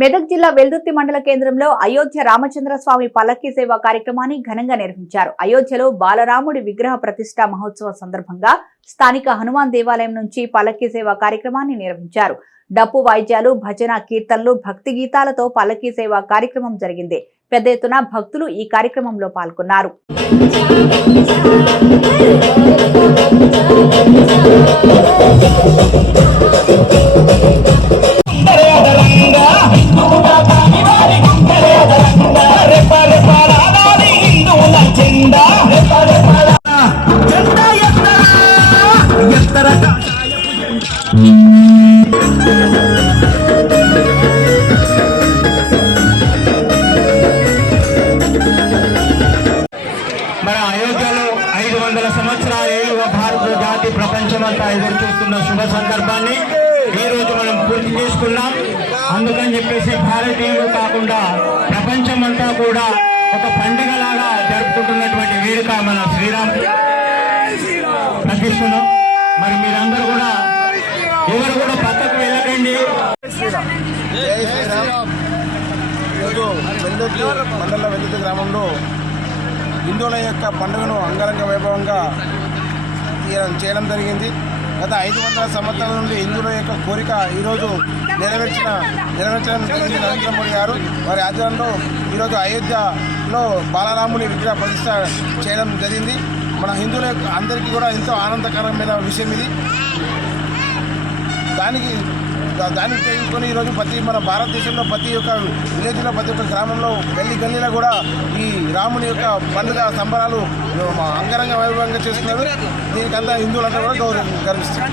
మెదక్ జిల్లా వెల్దుర్తి మండల కేంద్రంలో అయోధ్య రామచంద్ర స్వామి పల్లకి సేవ కార్యక్రమాన్ని ఘనంగా నిర్వహించారు. అయోధ్యలో బాలరాముడి విగ్రహ ప్రతిష్ట మహోత్సవ సందర్భంగా స్థానిక హనుమాన్ దేవాలయం నుంచి పల్లకి సేవ కార్యక్రమాన్ని నిర్వహించారు. డప్పు వాయిద్యాలు భజన కీర్తనలు భక్తి గీతాలతో పల్లకి సేవ కార్యక్రమం జరిగింది. పెద్ద ఎత్తున భక్తులు ఈ కార్యక్రమంలో పాల్గొన్నారు. మన అయోధ్యలో ఐదు వందల సంవత్సరాల ఏళ్ళుగా భారత జాతి ప్రపంచమంతా ఎదురు చూస్తున్న శుభ సందర్భాన్ని ఈ రోజు మనం పూర్తి చేసుకున్నాం. అందుకని చెప్పేసి భారతీయులు కాకుండా ప్రపంచమంతా కూడా ఒక పండుగలాగా జరుపుకుంటున్నటువంటి వేడుక మన శ్రీరామ్ ప్రతిష్టను మరి మీరందరూ కూడా ఎవరు కూడా పక్కకు వెళ్ళకండి. ఈరోజు వెల్దుర్తి మండల వెల్దుర్తి గ్రామంలో హిందువుల యొక్క పండుగను అంగరంగ వైభవంగా తీయడం- చేయడం జరిగింది. గత ఐదు వందల సంవత్సరాల నుండి హిందువుల యొక్క కోరిక ఈరోజు నెరవేర్చిన నెరవేర్చడం జరిగింది నరేంద్ర మోడీ గారు వారి ఆధ్వర్యంలో ఈరోజు అయోధ్య అయోధ్యలో బాలరాముని విగ్రహ ప్రతిష్ట చేయడం జరిగింది. మన హిందువుల అందరికీ కూడా ఎంతో ఆనందకరమైన విషయం ఇది. దానికి దా- దానికి ఈరోజు ప్రతి మన భారతదేశంలో ప్రతి ఒక్క విలేజ్లో ప్రతి ఒక్క గ్రామంలో గల్లీ గల్లీలో కూడా ఈ రాముని యొక్క పండుగ సంబరాలు అంగరంగ వైభవంగా చేస్తున్నారు దీనికంతా హిందువులంతా కూడా గౌరవ గర్విస్తారు